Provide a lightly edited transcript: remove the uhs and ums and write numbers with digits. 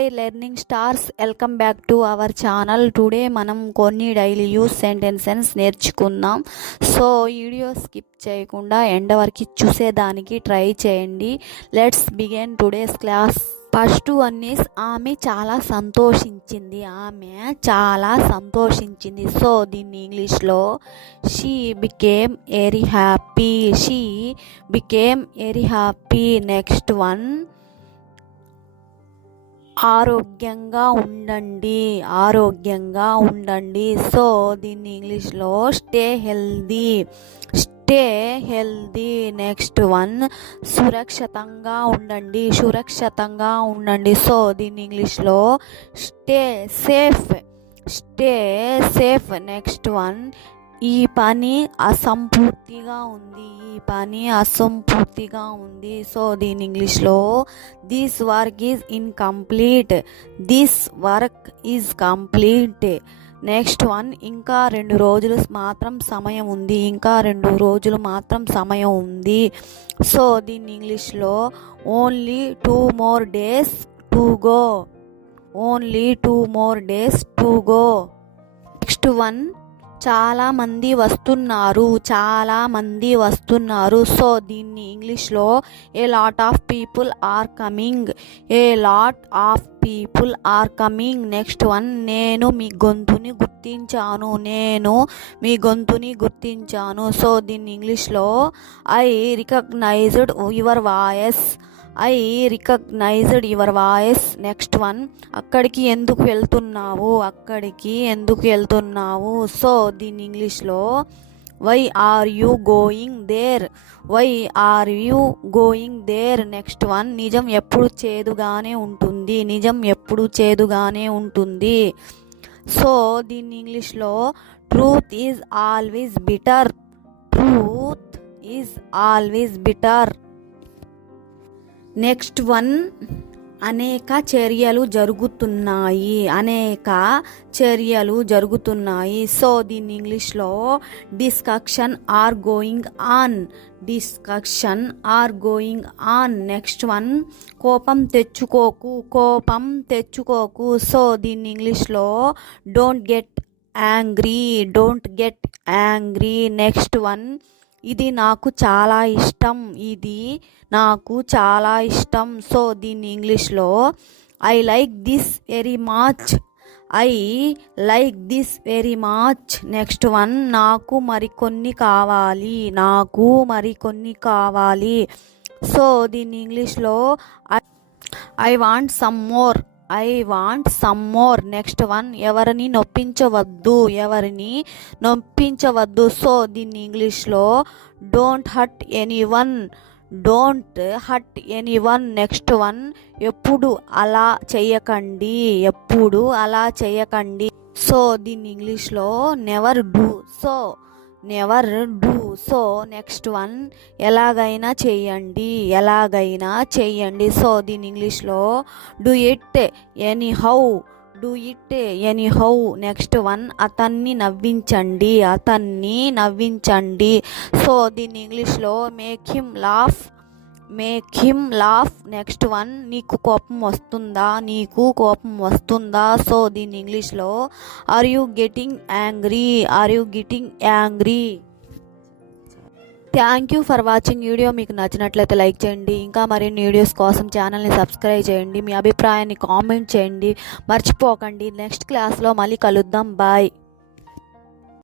Hi learning stars, welcome back to our channel. Today మనం కొన్ని daily use sentences నేర్చుకుందాం. So video skip చేయకుండా end వరకు చూసేదానికి ట్రై చేయండి. Let's begin today's class. First one is ఆమె చాలా సంతోషించింది. సో దీన్ని ఇంగ్లీష్లో she became very happy. Next one ఆరోగ్యంగా ఉండండి. సో దీన్ని ఇంగ్లీష్లో స్టే హెల్దీ. నెక్స్ట్ వన్ సురక్షితంగా ఉండండి. సో దీన్ని ఇంగ్లీష్లో స్టే సేఫ్. నెక్స్ట్ వన్ ఈ పని అసంపూర్తిగా ఉంది. సో దీని ఇంగ్లీష్లో this work is complete. Next one ఇంకా 2 రోజులు మాత్రం సమయం ఉంది. సో దీన్ని ఇంగ్లీష్లో only 2 more days to go. Next one చాలా మంది వస్తున్నారు. సో దీన్ని ఇంగ్లీష్లో a lot of people are coming. Next one నేను మీ గొంతుని గుర్తించాను. సో దీన్ని ఇంగ్లీష్లో I recognized your voice. Next one అక్కడికి ఎందుకు వెళ్తున్నావు. సో దీన్ని ఇంగ్లీష్లో why are you going there. Next one నిజం ఎప్పుడు చేదుగానే ఉంటుంది. సో దీన్ని ఇంగ్లీష్లో truth is always bitter. Next one అనేక చర్యలు జరుగుతున్నాయి. సో దీన్ని ఇంగ్లీష్లో discussion or going on. Next one కోపం తెచ్చుకోకు. సో దీన్ని ఇంగ్లీష్లో don't get angry. Next one ఇది నాకు చాలా ఇష్టం. సో దీన్ని ఇంగ్లీష్లో I like this very much. Next one నాకు మరికొన్ని కావాలి. సో దీన్ని ఇంగ్లీష్లో I want some more. Next one ఎవరిని నొప్పించవద్దు. సో దీన్ని ఇంగ్లీష్లో don't hurt anyone. Next one ఎప్పుడు అలా చేయకండి. సో దీన్ని ఇంగ్లీష్లో never do. So next one ఎలాగైనా చేయండి. సో దీని ఇంగ్లీష్లో do it anyhow. Next one అతన్ని నవ్వించండి. సో దీని ఇంగ్లీష్లో make him laugh. Next one నీకు కోపం వస్తుందా. సో దీని ఇంగ్లీష్లో are you getting angry. Thank you for watching. Video మీకు నచ్చినట్లయితే లైక్ చేయండి. ఇంకా మరిన్ని వీడియోస్ కోసం ఛానల్ని సబ్స్క్రైబ్ చేయండి. మీ అభిప్రాయాన్ని కామెంట్ చేయండి. మర్చిపోకండి. నెక్స్ట్ క్లాస్లో మళ్ళీ కలుద్దాం. బాయ్.